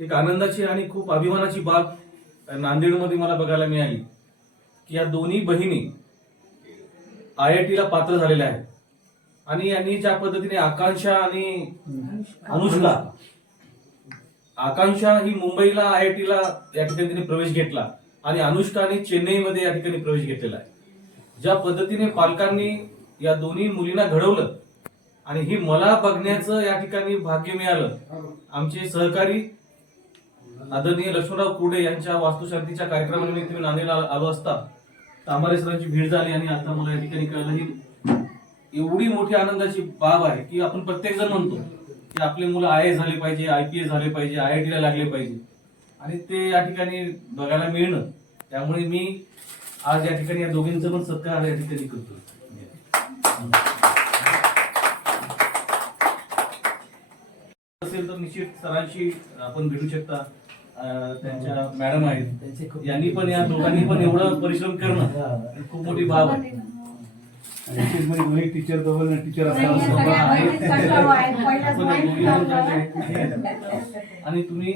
एक आनंदाची आणि खूप अभिमानाची बाब नांदेडमध्ये मला बघायला मिळाली. की या दोन्ही बहिणी आय आय टीला पात्र झालेल्या आहेत. आणि यांनी ज्या पद्धतीने आकांक्षा आणि अनुजला आकांक्षा ही मुंबईला आय आय टीला या ठिकाणी तिने प्रवेश घेतला आणि अनुष्काने चेन्नईमध्ये या ठिकाणी प्रवेश घेतलेला आहे. ज्या पद्धतीने पालकांनी या दोन्ही मुलींना घडवलं आणि ही मला बघण्याचं या ठिकाणी भाग्य मिळालं. आमचे सहकारी आदरणीय लक्ष्मणराव कुडे यांच्या वास्तुशांतीच्या कार्यक्रमानिमित्त मी नांदेडला आलो असता. तांबारे सरांची भीड झाली आणि आता मला या ठिकाणी कळलं ही एवढी मोठी आनंदाची बाब आहे की आपण प्रत्येक जण म्हणतो की आपले मुलं आय झाले पाहिजे आय पी एस झाले पाहिजे आय आय टीला लागले पाहिजे. आणि ते या ठिकाणी बघायला मिळणं त्यामुळे मी आज या ठिकाणी या दोघींचं पण सत्कार या ठिकाणी करतो. असेल तर निश्चित सरांशी आपण भेटू शकता. त्यांच्या मॅडम आहेत. यांनी पण या दोघांनी पण एवढं परिश्रम करणं ही खूप मोठी बाब आहे. टीचर जवळ टीचर हे. आणि तुम्ही